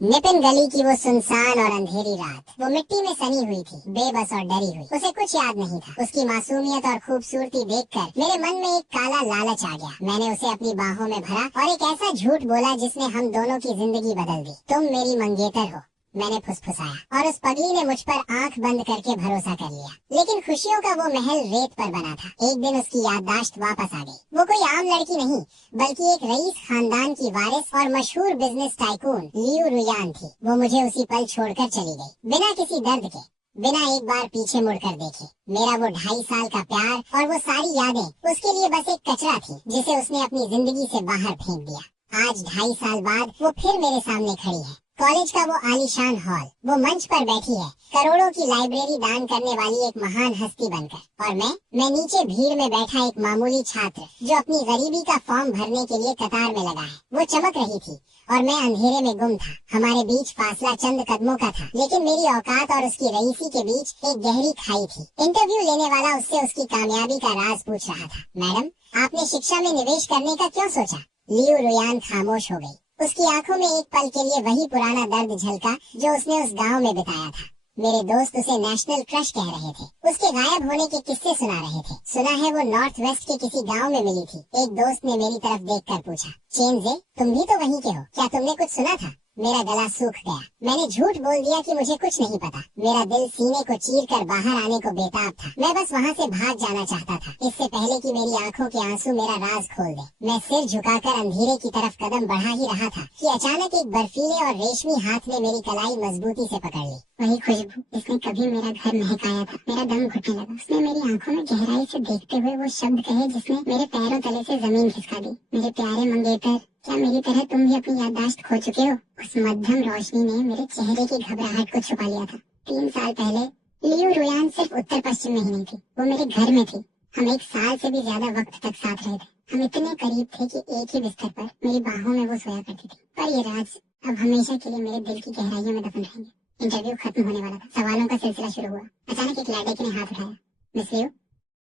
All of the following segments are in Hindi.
नितिन गली की वो सुनसान और अंधेरी रात, वो मिट्टी में सनी हुई थी, बेबस और डरी हुई। उसे कुछ याद नहीं था। उसकी मासूमियत और खूबसूरती देखकर मेरे मन में एक काला लालच आ गया। मैंने उसे अपनी बाहों में भरा और एक ऐसा झूठ बोला जिसने हम दोनों की जिंदगी बदल दी। तुम मेरी मंगेतर हो, मैंने फुसफुसाया और उस पगली ने मुझ पर आंख बंद करके भरोसा कर लिया। लेकिन खुशियों का वो महल रेत पर बना था। एक दिन उसकी याददाश्त वापस आ गई। वो कोई आम लड़की नहीं, बल्कि एक रईस खानदान की वारिस और मशहूर बिजनेस टाइकून लियू रुयान थी। वो मुझे उसी पल छोड़कर चली गई, बिना किसी दर्द के, बिना एक बार पीछे मुड़कर देखे। मेरा वो 2.5 साल का प्यार और वो सारी यादें उसके लिए बस एक कचरा थी जिसे उसने अपनी जिंदगी से बाहर फेंक दिया। आज 2.5 साल बाद वो फिर मेरे सामने खड़ी है। कॉलेज का वो आलीशान हॉल, वो मंच पर बैठी है, करोड़ों की लाइब्रेरी दान करने वाली एक महान हस्ती बनकर। और मैं नीचे भीड़ में बैठा एक मामूली छात्र जो अपनी गरीबी का फॉर्म भरने के लिए कतार में लगा है। वो चमक रही थी और मैं अंधेरे में गुम था। हमारे बीच फासला चंद कदमों का था, लेकिन मेरी औकात और उसकी रईसी के बीच एक गहरी खाई थी। इंटरव्यू लेने वाला उससे उसकी कामयाबी का राज पूछ रहा था। मैडम, आपने शिक्षा में निवेश करने का क्यों सोचा? लियू रुयान खामोश हो गई। उसकी आंखों में एक पल के लिए वही पुराना दर्द झलका जो उसने उस गांव में बिताया था। मेरे दोस्त उसे नेशनल क्रश कह रहे थे। उसके गायब होने के किस्से सुना रहे थे। सुना है वो नॉर्थ वेस्ट के किसी गांव में मिली थी। एक दोस्त ने मेरी तरफ देखकर पूछा, चेनजे, तुम भी तो वहीं के हो, क्या तुमने कुछ सुना था? मेरा गला सूख गया। मैंने झूठ बोल दिया कि मुझे कुछ नहीं पता। मेरा दिल सीने को चीर कर बाहर आने को बेताब था। मैं बस वहाँ से भाग जाना चाहता था, इससे पहले कि मेरी आंखों के आंसू मेरा राज खोल दे। मैं सिर झुकाकर अंधेरे की तरफ कदम बढ़ा ही रहा था कि अचानक एक बर्फीले और रेशमी हाथ ने मेरी कलाई मजबूती से पकड़ ली। वही खुशबू जिसने कभी मेरा घर महकाया था। मेरा दम घुटने लगा। उसने मेरी आंखों में गहराई से देखते हुए वो शब्द कहे जिसने मेरे पैरों तले से जमीन खिसका दी। मेरे प्यारे मंगेतर, क्या मेरी तरह तुम भी अपनी याददाश्त खो चुके हो? उस मध्यम रोशनी ने मेरे चेहरे की घबराहट को छुपा लिया था। 3 साल पहले लियू रुयान सिर्फ उत्तर पश्चिम में ही नहीं थी, वो मेरे घर में थी। हम 1 साल से भी ज्यादा वक्त तक साथ रहे थे। हम इतने करीब थे कि एक ही बिस्तर पर मेरी बाहों में वो सोया करती थी। पर ये राज अब हमेशा के लिए मेरे दिल की गहराइयों में दफन रहेंगे। इंटरव्यू खत्म होने वाला था। सवालों का सिलसिला शुरू हुआ। अचानक एक लड़के ने हाथ उठाया। मिस लियू,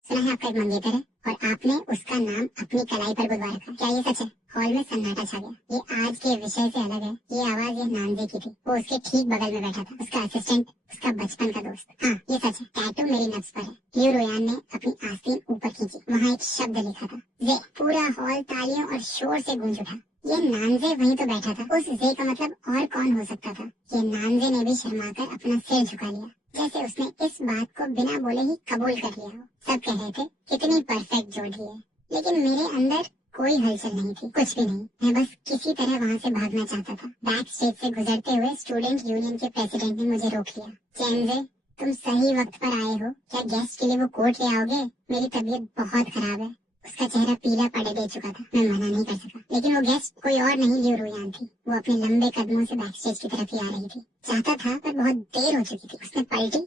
सुना है आपका एक मंगेतर है और आपने उसका नाम अपनी कलाई पर गुदवा रखा, क्या ये सच है? हॉल में सन्नाटा छा गया। ये आज के विषय से अलग है। ये आवाज ये नानजे की थी। वो उसके ठीक बगल में बैठा था, उसका असिस्टेंट, उसका बचपन का दोस्त। हाँ, ये सच है। टैटू मेरी नब्ज पर है। लियू रुयान ने अपनी आस्तीन ऊपर खींची। वहाँ एक शब्द लिखा था, जे। पूरा हॉल तालियों और शोर से गूंज उठा। ये नानजे वहीं तो बैठा था। उस जे का मतलब और कौन हो सकता था? ये नानजे ने भी शर्माकर अपना सिर झुका लिया, जैसे उसने इस बात को बिना बोले ही कबूल कर लिया हो। सब कह रहे थे कितनी परफेक्ट जोड़ी है, लेकिन मेरे अंदर कोई हलचल नहीं थी, कुछ भी नहीं। मैं बस किसी तरह वहाँ से भागना चाहता था। बैक स्टेज से गुजरते हुए स्टूडेंट यूनियन के प्रेसिडेंट ने मुझे रोक लिया। चेनजे, तुम सही वक्त पर आए हो। क्या गेस्ट के लिए वो कोट ले आओगे? मेरी तबीयत बहुत खराब है। उसका चेहरा पीला पड़े दे चुका था। मैं मना नहीं कर सका, लेकिन वो गेस्ट कोई और नहीं, लियू रुयान थी। वो अपने लंबे कदमों से बैक स्टेज की तरफ ही आ रही थी। चाहता था पर बहुत देर हो चुकी थी। उसने पलटी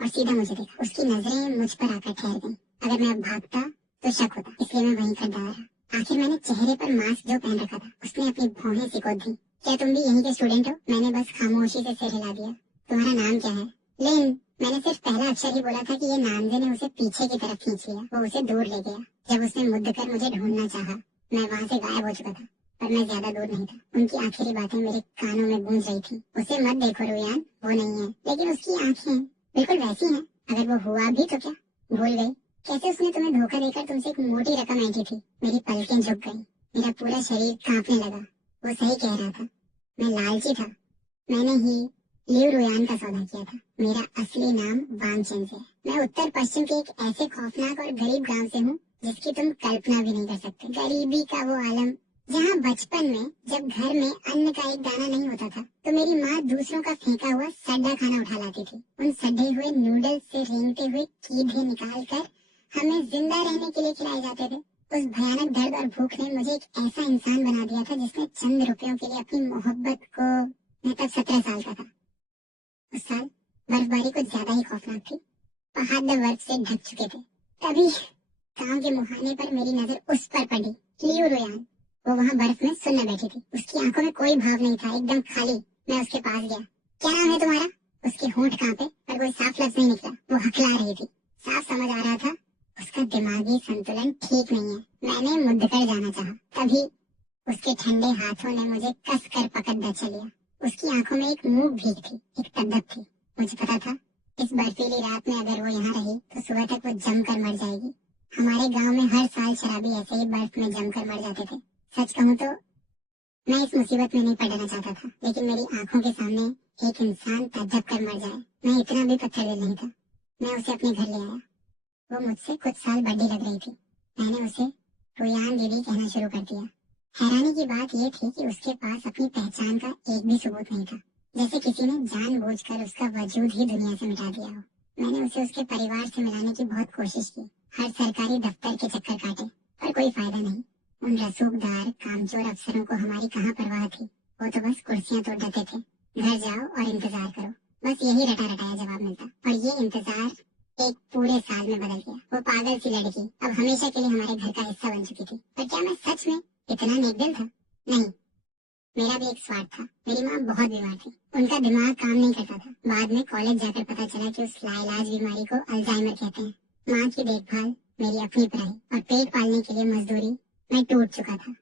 और सीधा मुझे देखा। उसकी नजरें मुझ पर आकर ठहर गईं। अगर मैं अब भागता तो शक होता, इसलिए मैं वहीं खड़ा रहा। आखिर मैंने चेहरे पर मास्क जो पहन रखा था उसने अपनी भौहें सिकोड़ दी। क्या तुम भी यहीं के स्टूडेंट हो? मैंने बस खामोशी से सिर हिला दिया। तुम्हारा नाम क्या है? लिन। मैंने सिर्फ पहला अक्षर ही बोला था कि ये नानजे ने उसे पीछे की तरफ खींच लिया। वो उसे दूर ले गया। जब उसने मुद्द कर मुझे ढूंढना चाहा, मैं वहाँ से गायब हो चुका था। पर मैं ज्यादा दूर नहीं था। उनकी आखिरी बातें मेरे कानों में गूंज रही थी। उसे मत देखो रुयान, वो नहीं है, लेकिन उसकी आंखें बिल्कुल वैसी हैं। अगर वो हुआ भी तो क्या? भूल गई? कैसे उसने तुम्हें धोखा देकर तुमसे एक मोटी रकम ऐंठी थी? मेरी पलकें झुक गईं। मेरा पूरा शरीर कांपने लगा। वो सही कह रहा था। मैं लालची था। मैंने ही लियू रुयान का सौदा किया था। मेरा असली नाम वांगचेन है। मैं उत्तर पश्चिम के एक ऐसे खौफनाक और गरीब गांव से हूँ जिसकी तुम कल्पना भी नहीं कर सकते। गरीबी का वो आलम, जहाँ बचपन में जब घर में अन्न का एक दाना नहीं होता था तो मेरी माँ दूसरों का फेंका हुआ सड्डा खाना उठा लाती थी। उन सड्डे हुए नूडल्स से रेंगते हुए कीड़े निकाल कर हमें जिंदा रहने के लिए खिलाए जाते थे। उस भयानक दर्द और भूख ने मुझे एक ऐसा इंसान बना दिया था जिसने चंद रुपयों के लिए अपनी मोहब्बत को। मैं तब 17 साल का था। उस साल बर्फबारी कुछ ज्यादा ही खौफनाक थी। पहाड़ बर्फ से ढक चुके थे। तभी गांव के मुहाने पर मेरी नजर उस पर पड़ी, लियू रुयान। वो वहाँ बर्फ में सुन्न बैठी थी। उसकी आंखों में कोई भाव नहीं था, एकदम खाली। मैं उसके पास गया। क्या नाम है तुम्हारा? उसके होंठ कांपे पर कोई साफ लफ्ज नहीं निकला। वो हकला रही थी। साफ समझ आ रहा था उसका दिमागी संतुलन ठीक नहीं है। मैंने मुद्द कर जाना चाहा, तभी उसके ठंडे हाथों ने मुझे कस कर पकड़ दचा लिया। उसकी आंखों में एक मूक भीख थी, एक तड़प थी। मुझे पता था इस बर्फीली रात में अगर वो यहाँ रही तो सुबह तक वो जमकर मर जाएगी। हमारे गांव में हर साल शराबी ऐसे ही बर्फ में जमकर मर जाते थे। सच कहूँ तो मैं इस मुसीबत में नहीं पड़ना चाहता था, लेकिन मेरी आंखों के सामने एक इंसान तड़प कर मर जाए, मैं इतना भी पत्थर दिल नहीं था। मैं उसे अपने घर ले आया। वो मुझसे कुछ साल बड़ी लग रही थी। मैंने उसे रुयान दीदी कहना शुरू कर दिया। हैरानी की बात यह थी कि उसके पास अपनी पहचान का एक भी सबूत नहीं था, जैसे किसी ने जानबूझकर उसका वजूद ही दुनिया से मिटा दिया हो। मैंने उसे उसके परिवार से मिलाने की बहुत कोशिश की, हर सरकारी दफ्तर के चक्कर काटे, पर कोई फायदा नहीं। उन रसूखदार कामचोर अफसरों को हमारी कहाँ परवाह थी। वो तो बस कुर्सियां तोड़ देते थे। घर जाओ और इंतजार करो, बस यही रटा रटाया जवाब मिलता। और ये इंतजार एक पूरे साल में बदल गया। वो पागल सी लड़की अब हमेशा के लिए हमारे घर का हिस्सा बन चुकी थी। पर क्या मैं सच में इतना नेकदिल था? नहीं, मेरा भी एक स्वार्थ था। मेरी माँ बहुत बीमार थी, उनका दिमाग काम नहीं करता था। बाद में कॉलेज जाकर पता चला कि उस लाइलाज बीमारी को अल्जाइमर कहते हैं। माँ की देखभाल, मेरी अपनी पढ़ाई और पेट पालने के लिए मजदूरी, मैं टूट चुका था।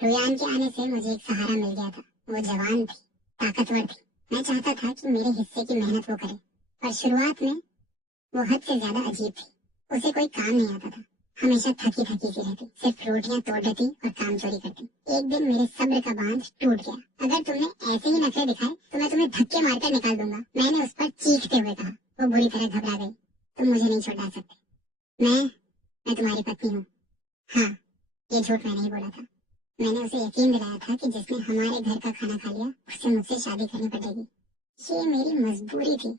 रुयान के आने से मुझे एक सहारा मिल गया था। वो जवान थी, ताकतवर थी। मैं चाहता था कि मेरे हिस्से की मेहनत वो करे, पर शुरुआत में वो हद से ज्यादा अजीब थी। उसे कोई काम नहीं आता था, हमेशा थकी थकी सी रहती, सिर्फ रोटियां तोड़ देती और काम चोरी करती। एक दिन मेरे सब्र का बांध टूट गया। अगर तुमने ऐसे ही नखरे दिखाए तो मैं तुम्हें धक्के मारकर निकाल दूंगा, मैंने उस पर चीखते हुए कहा। वो बुरी तरह घबरा गई। तुम मुझे नहीं छुड़ा सकते। मैं तुम्हारी पत्नी हूँ। हाँ, ये झूठ मैंने ही बोला था। मैंने उसे यकीन दिलाया था कि जिसने हमारे घर का खाना खा लिया उससे मुझसे शादी करनी पड़ेगी। ये मेरी मजबूरी थी।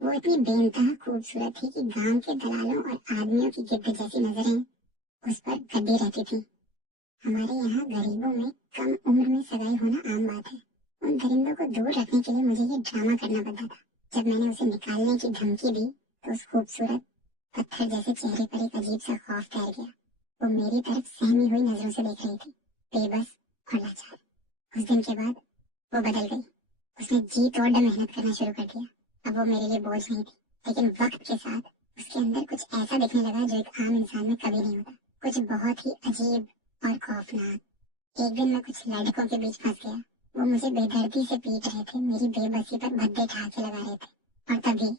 वो इतनी बेइंतहा खूबसूरत थी कि गांव के दलालों और आदमियों की गिद्ध जैसी नजरें उस पर गड्डी रहती थी। हमारे यहाँ गरीबों में कम उम्र में सगाई होना आम बात है। उन दरिंदों को दूर रखने के लिए मुझे ये ड्रामा करना पड़ता था। जब मैंने उसे निकालने की धमकी दी तो उस खूबसूरत पत्थर जैसे चेहरे पर एक अजीब सा खौफ तैर गया। वो मेरी तरफ सहमी हुई नजरों से देख रही थी, बेबस और लाचार। उस दिन के बाद वो बदल गई। उसने जी तोड़ मेहनत करना शुरू कर दिया। अब वो मेरे लिए बोझ नहीं थी, लेकिन वक्त के साथ उसके अंदर कुछ ऐसा दिखने लगा जो एक आम इंसान में कभी नहीं होता, कुछ बहुत ही अजीब और खौफनाक। एक दिन मैं कुछ लड़कों के बीच फंस गया। वो मुझे बेदर्दी से पीट रहे थे, मेरी बेबसी पर भद्दे ठहाके लगा रहे थे। और तभी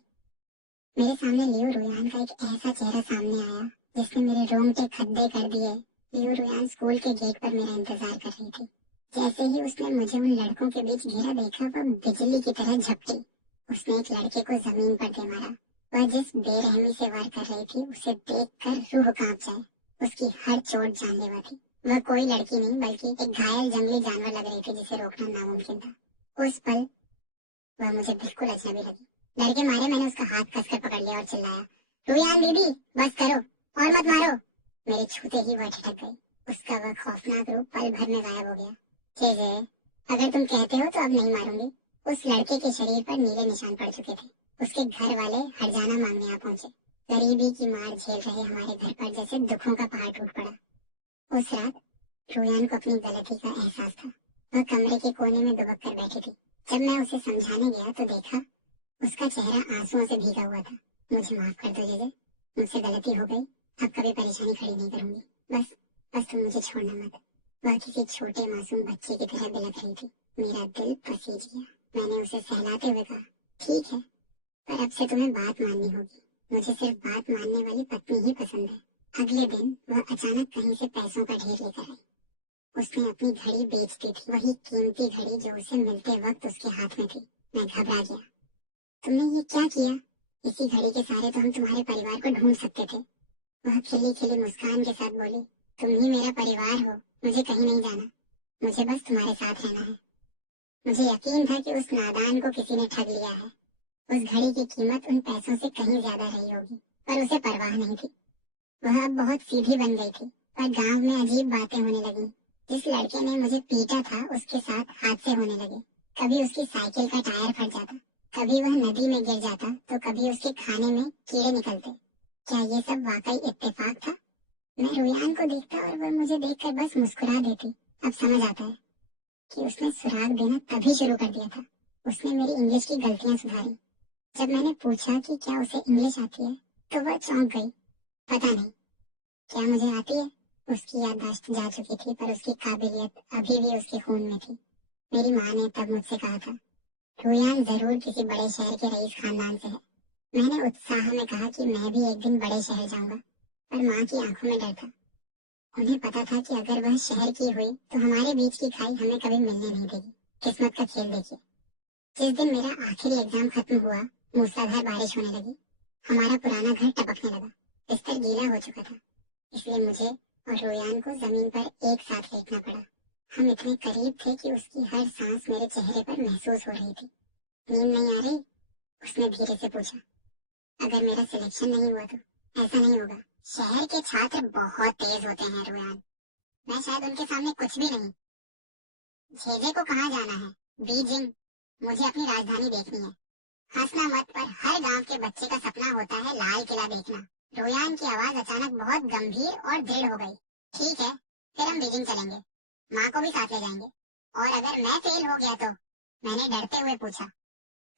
मेरे सामने लियो रुयान का एक ऐसा चेहरा सामने आया जिसने मेरे रोंगटे खड्डे कर दिए। लियो रुयान स्कूल के गेट पर मेरा इंतजार कर रही थी। जैसे ही उसने मुझे उन लड़कों के बीच घेरा देखा, वह बिजली की तरह झपटी। उसने एक लड़के को जमीन पर दे मारा। वह जिस बेरहमी से वार कर रही थी उसे देखकर रूह कांप जाए। उसकी हर चोट जानलेवा थी। वह कोई लड़की नहीं बल्कि एक घायल जंगली जानवर लग रही थी जिसे रोकना नामुमकिन था। उस पल वह मुझे बिल्कुल अजनबी लगी। लड़के मारे मैंने उसका हाथ कसकर पकड़ लिया और चिल्लाया, रुयान दीदी बस करो और मत मारो। मेरे छूते ही वह ठिठक गई। उसका वह खौफनाक रूप पल भर में गायब हो गया। जे अगर तुम कहते हो तो अब नहीं मारूंगी। उस लड़के के शरीर पर नीले निशान पड़ चुके थे। उसके घर वाले हरजाना मांगने आ पहुंचे। गरीबी की मार झेल रहे हमारे घर पर जैसे दुखों का पहाड़ टूट पड़ा। उस रात रुयान को अपनी गलती का एहसास था। वह कमरे के कोने में दुबक कर बैठी थी। जब मैं उसे समझाने गया तो देखा उसका चेहरा आंसुओं से भीगा हुआ था। मुझे माफ कर दो जीजे, मुझसे गलती हो गई। अब कभी परेशानी खड़ी नहीं करूंगी। बस तुम मुझे छोड़ना मत। वह किसी छोटे मासूम बच्चे की तरह बिलख रही थी। मेरा दिल पसीज गया। मैंने उसे सहलाते हुए कहा, ठीक है, पर अब से तुम्हें बात माननी होगी। मुझे सिर्फ बात मानने वाली पत्नी ही पसंद है। अगले दिन वह अचानक कहीं से पैसों का ढेर लेकर आई। उसने अपनी घड़ी बेच दी थी, वही कीमती घड़ी जो उसे मिलते वक्त उसके हाथ में थी। मैं घबरा गया। तुमने ये क्या किया? इसी घड़ी के सहारे तो हम तुम्हारे परिवार को ढूंढ सकते थे। वह खिली खिली मुस्कान के साथ बोली, तुम ही मेरा परिवार हो, मुझे कहीं नहीं जाना, मुझे बस तुम्हारे साथ रहना है। मुझे यकीन था कि उस नादान को किसी ने ठग लिया है। उस घड़ी की कीमत उन पैसों से कहीं ज्यादा रही होगी, पर उसे परवाह नहीं थी। वह अब बहुत सीधी बन गई थी, पर गांव में अजीब बातें होने लगी। जिस लड़के ने मुझे पीटा था उसके साथ हादसे होने लगे। कभी उसकी साइकिल का टायर फट जाता, कभी वह नदी में गिर जाता, तो कभी उसके खाने में कीड़े निकलते। क्या ये सब वाकई इत्तेफाक था? मैं रुयान को देखता और वह मुझे देखकर बस मुस्कुरा देती। अब समझ आता है कि उसने सुराग देना तभी शुरू कर दिया था। उसने मेरी इंग्लिश की गलतियां सुधारी। जब मैंने पूछा कि क्या उसे इंग्लिश आती है तो वह चौंक गई। पता नहीं, क्या मुझे आती है? उसकी याददाश्त जा चुकी थी, पर उसकी काबिलियत अभी भी उसके खून में थी। मेरी माँ ने तब मुझसे कहा था, रुयान जरूर किसी बड़े शहर के रईस खानदान से है। मैंने उत्साह में कहा कि मैं भी एक दिन बड़े शहर जाऊंगा, पर माँ की आंखों में डर था। उन्हें पता था कि अगर वह शहर की हुई तो हमारे बीच की खाई हमें कभी मिलने नहीं देगी। किस्मत का खेल देखिए। जिस दिन मेरा आखिरी एग्जाम खत्म हुआ, मूसलाधार बारिश होने लगी। हमारा पुराना घर टपकने लगा। बिस्तर गीला हो चुका था, इसलिए मुझे और रोयान को जमीन पर एक साथ लेटना पड़ा। हम इतने करीब थे कि उसकी हर सांस मेरे चेहरे पर महसूस हो रही थी। नींद नहीं आ रही? उसने धीरे से पूछा। अगर मेरा सिलेक्शन नहीं हुआ तो? ऐसा नहीं होगा। शहर के छात्र बहुत तेज होते हैं रोयान। मैं शायद उनके सामने कुछ भी नहीं। झेजे को कहाँ जाना है? बीजिंग। मुझे अपनी राजधानी देखनी है। हंसना मत, पर हर गांव के बच्चे का सपना होता है लाल किला देखना। रोयान की आवाज अचानक बहुत गंभीर और दृढ़ हो गई। ठीक है, फिर हम बीजिंग चलेंगे। माँ को भी साथ ले जाएंगे। और अगर मैं फेल हो गया तो? मैंने डरते हुए पूछा।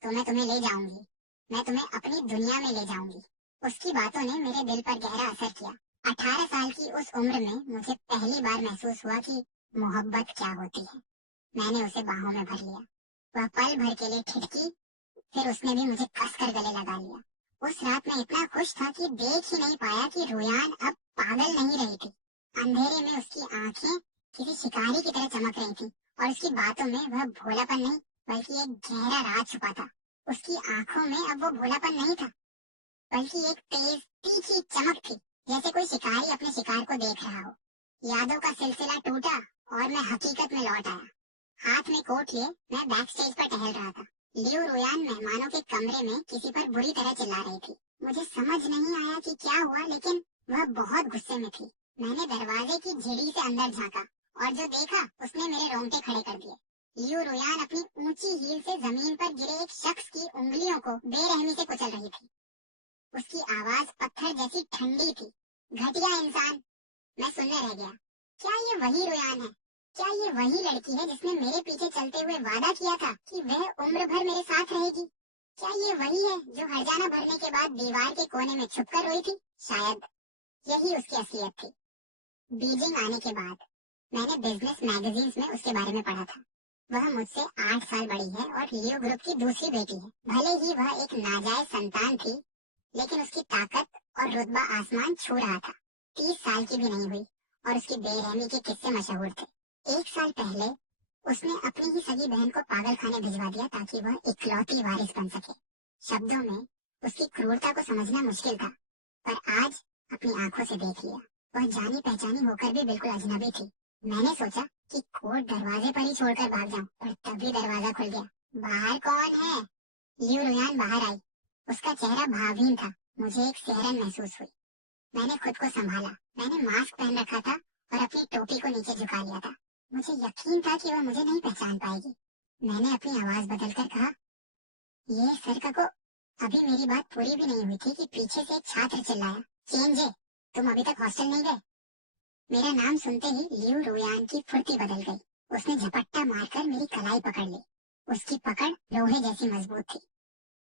तो मैं तुम्हें ले जाऊंगी। मैं तुम्हें अपनी दुनिया में ले जाऊंगी। उसकी बातों ने मेरे दिल पर गहरा असर किया। 18 साल की उस उम्र में मुझे पहली बार महसूस हुआ कि मोहब्बत क्या होती है। मैंने उसे बाहों में भर लिया। वह पल भर के लिए ठिठकी, फिर उसने भी मुझे कसकर गले लगा लिया। उस रात मैं इतना खुश था कि देख ही नहीं पाया कि रुयान अब पागल नहीं रही थी। अंधेरे में उसकी आंखें किसी शिकारी की तरह चमक रही थी, और उसकी बातों में वह भोलापन नहीं बल्कि एक गहरा राज छुपा था। उसकी आंखों में अब वो भोलापन नहीं था, बल्कि एक तेज तीखी चमक थी, जैसे कोई शिकारी अपने शिकार को देख रहा हो। यादों का सिलसिला टूटा और मैं हकीकत में लौट आया। हाथ में कोट लिए मैं बैक स्टेज पर टहल रहा था। लियो रोयान मेहमानों के कमरे में किसी पर बुरी तरह चिल्ला रही थी। मुझे समझ नहीं आया कि क्या हुआ, लेकिन वह बहुत गुस्से में थी। मैंने दरवाजे की झिड़ी से अंदर झांका, और जो देखा उसने मेरे रोंगटे खड़े कर दिए। लियो रोयान अपनी ऊंची हील से जमीन पर गिरे एक शख्स की उंगलियों को बेरहमी से कुचल रही थी। उसकी आवाज पत्थर जैसी ठंडी थी। घटिया इंसान! मैं सुनने रह गया। क्या ये वही रोयान है? क्या ये वही लड़की है जिसने मेरे पीछे चलते हुए वादा किया था कि वह उम्र भर मेरे साथ रहेगी? क्या ये वही है जो हरजाना भरने के बाद दीवार के कोने में छुपकर रोई थी? शायद यही उसकी असलियत थी। बीजिंग आने के बाद मैंने बिजनेस मैगजीन्स में उसके बारे में पढ़ा था। वह मुझसे 8 साल बड़ी है और लियो ग्रुप की दूसरी बेटी है। भले ही वह एक नाजायज संतान थी, लेकिन उसकी ताकत और रुतबा आसमान छू रहा था। 30 साल की भी नहीं हुई और उसकी बेरहमी के किस्से मशहूर थे। 1 साल पहले उसने अपनी ही सगी बहन को पागल खाने भिजवा दिया ताकि वह इकलौती वारिस बन सके। शब्दों में उसकी क्रूरता को समझना मुश्किल था, पर आज अपनी आंखों से देख लिया। वह जानी पहचानी होकर भी बिल्कुल अजनबी थी। मैंने सोचा कि कोट दरवाजे पर ही छोड़कर भाग जाऊं, पर तभी दरवाजा खुल गया। बाहर कौन है? लियो रोयान बाहर आई। उसका चेहरा भावहीन था। मुझे एक सिहरन महसूस हुई। मैंने खुद को संभाला। मैंने मास्क पहन रखा था और अपनी टोपी को नीचे झुका लिया था। मुझे यकीन था कि वह मुझे नहीं पहचान पाएगी। मैंने अपनी आवाज बदलकर कहा, ये सर को। अभी मेरी बात पूरी भी नहीं हुई थी कि पीछे से एक छात्र चिल्लाया, चेंजे, तुम अभी तक हॉस्टल नहीं गए? मेरा नाम सुनते ही लियो रोयान की फुर्ती बदल गई। उसने झपट्टा मारकर मेरी कलाई पकड़ ली। उसकी पकड़ लोहे जैसी मजबूत थी।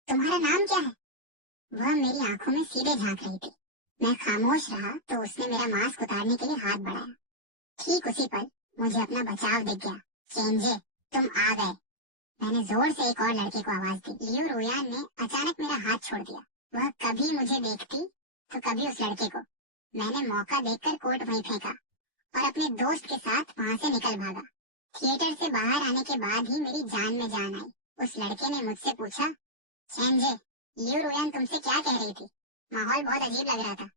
तुम्हारा नाम क्या है? वह मेरी आंखों में सीधे झांक रही थी। मैं खामोश रहा तो उसने मेरा मास्क उतारने के लिए हाथ बढ़ाया। ठीक उसी पल मुझे अपना बचाव दिख गया। चेंजे, तुम आ गए। मैंने जोर से एक और लड़के को आवाज दी। लियो रोयान ने अचानक मेरा हाथ छोड़ दिया। वह कभी मुझे देखती तो कभी उस लड़के को। मैंने मौका देखकर कोट वहीं फेंका और अपने दोस्त के साथ वहां से निकल भागा। थिएटर से बाहर आने के बाद ही मेरी जान में जान आई। उस लड़के ने मुझसे पूछा, चेंजे, लियो रोयान तुमसे क्या कह रही थी? माहौल बहुत अजीब लग रहा था।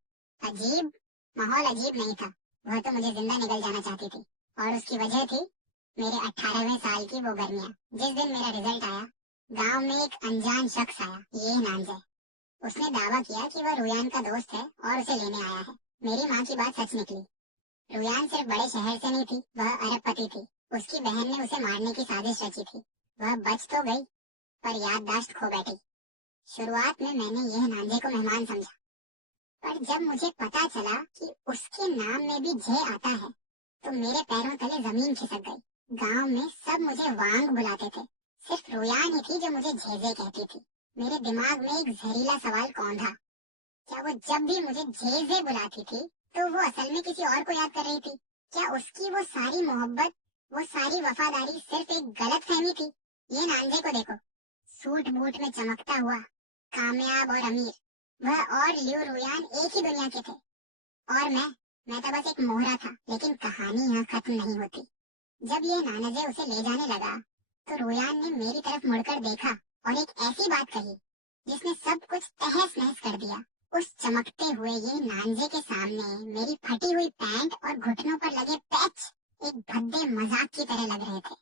अजीब? माहौल अजीब नहीं था। वह तो मुझे जिंदा निकल जाना चाहती थी, और उसकी वजह थी मेरे 18वें साल की वो गर्मियां। जिस दिन मेरा रिजल्ट आया, गांव में एक अनजान शख्स आया, ये नांजे। उसने दावा किया कि वह रुयान का दोस्त है और उसे लेने आया है। मेरी माँ की बात सच निकली। रुयान सिर्फ बड़े शहर से नहीं थी, वह अरबपति थी। उसकी बहन ने उसे मारने की साजिश रची थी। वह बच तो गई, पर याददाश्त खो बैठी। शुरुआत में मैंने यह नांजे को मेहमान समझा, पर जब मुझे पता चला कि उसके नाम में भी जे आता है, तो मेरे पैरों तले जमीन खिसक गई। गांव में सब मुझे वांग बुलाते थे। सिर्फ रुयान ही थी जो मुझे झेजे कहती थी। मेरे दिमाग में एक जहरीला सवाल कौंधा, क्या वो जब भी मुझे झेजे बुलाती थी तो वो असल में किसी और को याद कर रही थी? क्या उसकी वो सारी मोहब्बत वो सारी वफादारी सिर्फ एक गलत फहमी थी। ये नांजे को देखो, सूट बूट में चमकता हुआ, कामयाब और अमीर। वह और लियो रुयान एक ही दुनिया के थे, और मैं तो बस एक मोहरा था। लेकिन कहानी यहाँ खत्म नहीं होती। जब ये नानजे उसे ले जाने लगा तो रुयान ने मेरी तरफ मुड़कर देखा और एक ऐसी बात कही जिसने सब कुछ तहस नहस कर दिया। उस चमकते हुए ये नानजे के सामने मेरी फटी हुई पैंट और घुटनों पर लगे पैच एक भद्दे मजाक की तरह लग रहे थे।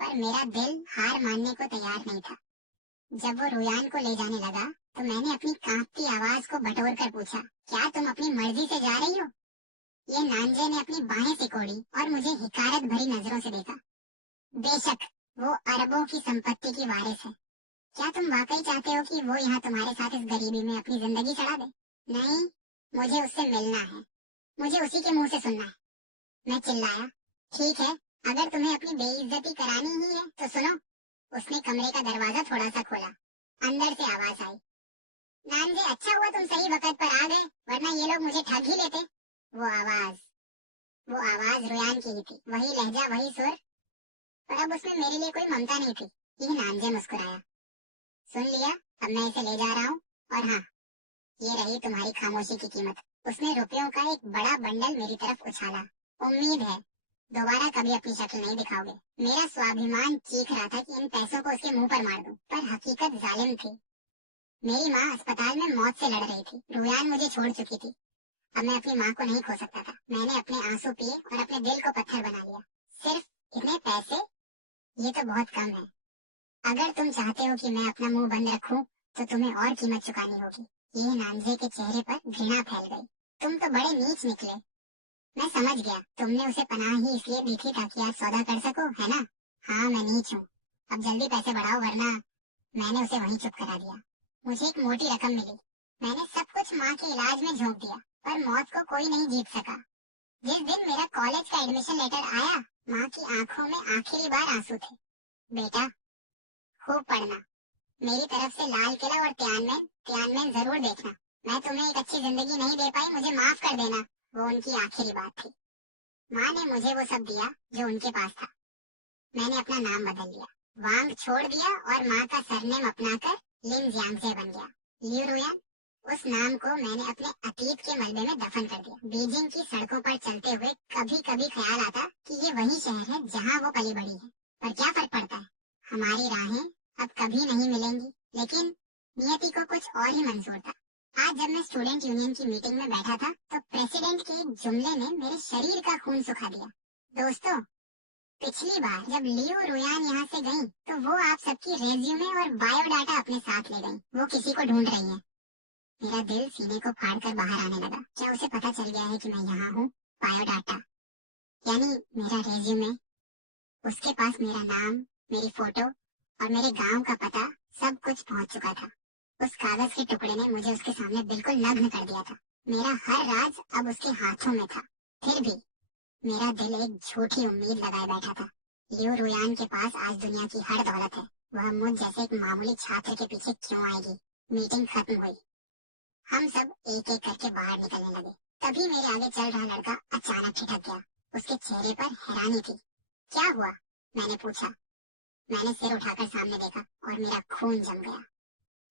पर मेरा दिल हार मानने को तैयार नहीं था। जब वो रुयान को ले जाने लगा तो मैंने अपनी कांपती आवाज को बटोर कर पूछा, क्या तुम अपनी मर्जी से जा रही हो? ये नानजे ने अपनी बाहें सिकोड़ी और मुझे हिकारत भरी नजरों से देखा। बेशक वो अरबों की संपत्ति की वारिस है। क्या तुम वाकई चाहते हो कि वो यहाँ तुम्हारे साथ इस गरीबी में अपनी जिंदगी चढ़ा दे? नहीं, मुझे उससे मिलना है, मुझे उसी के मुंह से सुनना है। मैं चिल्लाया, ठीक है, अगर तुम्हें अपनी बेइज्जती करानी ही है तो सुनो। उसने कमरे का दरवाजा थोड़ा सा खोला। अंदर से आवाज आई, नानजे अच्छा हुआ तुम सही वक्त पर आ गए, वरना ये लोग मुझे ठग ही लेते। वो आवाज रुयान की ही थी, वही लहजा, वही सुर, पर अब उसमें मेरे लिए कोई ममता नहीं थी। ये नानजे मुस्कुराया, सुन लिया, अब मैं इसे ले जा रहा हूँ, और हाँ, ये रही तुम्हारी खामोशी की कीमत। उसने रुपयों का एक बड़ा बंडल मेरी तरफ उछाला। उम्मीद है दोबारा कभी अपनी शक्ल नहीं दिखाओगे। मेरा स्वाभिमान चीख रहा था कि इन पैसों को उसके मुंह पर मार दूं, पर हकीकत जालिम थी। मेरी माँ अस्पताल में मौत से लड़ रही थी, रुयान मुझे छोड़ चुकी थी। अब मैं अपनी माँ को नहीं खो सकता था। मैंने अपने आंसू पिए और अपने दिल को पत्थर बना लिया। सिर्फ इतने पैसे, ये तो बहुत कम है। अगर तुम चाहते हो कि मैं अपना मुंह बंद रखूं, तो तुम्हें और कीमत चुकानी होगी। ये नानजे के चेहरे पर घृणा फैल गई। तुम तो बड़े नीच निकले। मैं समझ गया, तुमने उसे पनाह ही इसलिए दी थी ताकि आप सौदा कर सको, है ना? हाँ, मैं नीच हूँ। अब जल्दी पैसे बढ़ाओ, वरना। मैंने उसे वहीं चुप करा दिया। मुझे एक मोटी रकम मिली। मैंने सब कुछ माँ के इलाज में झोंक दिया, पर मौत को कोई नहीं जीत सका। जिस दिन मेरा कॉलेज का एडमिशन लेटर आया, माँ की आंखों में आखिरी बार आंसू थे। बेटा, खूब पढ़ना, मेरी तरफ से लाल किला और तियानमेन जरूर देखना। मैं तुम्हें एक अच्छी जिंदगी नहीं दे पाई, मुझे माफ कर देना। वो उनकी आखिरी बात थी। माँ ने मुझे वो सब दिया जो उनके पास था। मैंने अपना नाम बदल लिया, वांग छोड़ दिया और माँ का सरनेम अपनाकर लिन जियांगजे बन गया। लियू रुयान, उस नाम को मैंने अपने अतीत के मलबे में दफन कर दिया। बीजिंग की सड़कों पर चलते हुए कभी कभी ख्याल आता कि ये वही शहर है जहाँ वो पली बड़ी है। पर क्या फर्क पड़ता है, हमारी राहें अब कभी नहीं मिलेंगी। लेकिन नियति को कुछ और ही मंजूर था। आज जब मैं स्टूडेंट यूनियन की मीटिंग में बैठा था तो प्रेसिडेंट के एक जुमले ने मेरे शरीर का खून सुखा दिया। दोस्तों, पिछली बार जब लियो रुयान यहाँ से गई तो वो आप सबकी रेज्यूमे और बायोडाटा अपने साथ ले गई। वो किसी को ढूंढ रही है। मेरा दिल सीने को फाड़कर बाहर आने लगा। क्या उसे पता चल गया है कि मैं यहाँ हूँ? बायोडाटा यानी मेरा रेज्यूमे, उसके पास मेरा नाम, मेरी फोटो और मेरे गांव का पता, सब कुछ पहुंच चुका था। उस कागज के टुकड़े ने मुझे उसके सामने बिल्कुल नग्न कर दिया था। मेरा हर राज अब उसके हाथों में था। फिर भी मेरा दिल एक झूठी उम्मीद लगाए बैठा था। लियो रुयान के पास आज दुनिया की हर दौलत है। वह मुझ जैसे एक मामूली छात्र के पीछे क्यों आएगी? मीटिंग खत्म हुई। हम सब एक एक करके बाहर निकलने लगे। तभी मेरे आगे चल रहा लड़का अचानक ठिठक गया। उसके चेहरे पर हैरानी थी। क्या हुआ? मैंने पूछा। मैंने सिर उठाकर सामने देखा और मेरा खून जम गया।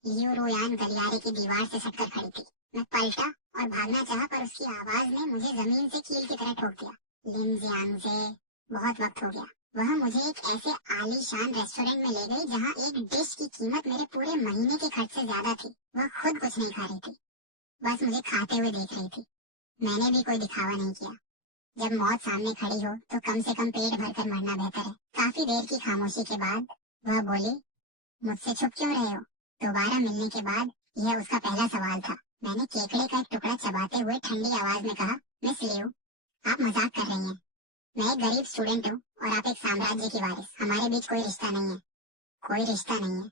लियो रुयान गलियारे की दीवार से सटकर खड़ी थी। मैं पलटा और भागना चाहा, पर उसकी आवाज ने मुझे जमीन से कील की तरह ठोक दिया। लिन जियांगजे, बहुत वक्त हो गया। वह मुझे एक ऐसे आलीशान रेस्टोरेंट में ले गई जहाँ एक डिश की कीमत मेरे पूरे महीने के खर्च से ज्यादा थी। वह खुद कुछ नहीं खा रही थी, बस मुझे खाते हुए देख रही थी। मैंने भी कोई दिखावा नहीं किया। जब मौत सामने खड़ी हो तो कम से कम पेट भरकर मरना बेहतर है। काफी देर की खामोशी के बाद वह बोली, मुझसे छुप क्यों रहे हो? दोबारा मिलने के बाद यह उसका पहला सवाल था। मैंने केकड़े का एक टुकड़ा चबाते हुए ठंडी आवाज में कहा, मिस लियो, आप मजाक कर रही हैं। मैं एक गरीब स्टूडेंट हूँ और आप एक साम्राज्य की वारिस। हमारे बीच कोई रिश्ता नहीं है। कोई रिश्ता नहीं है?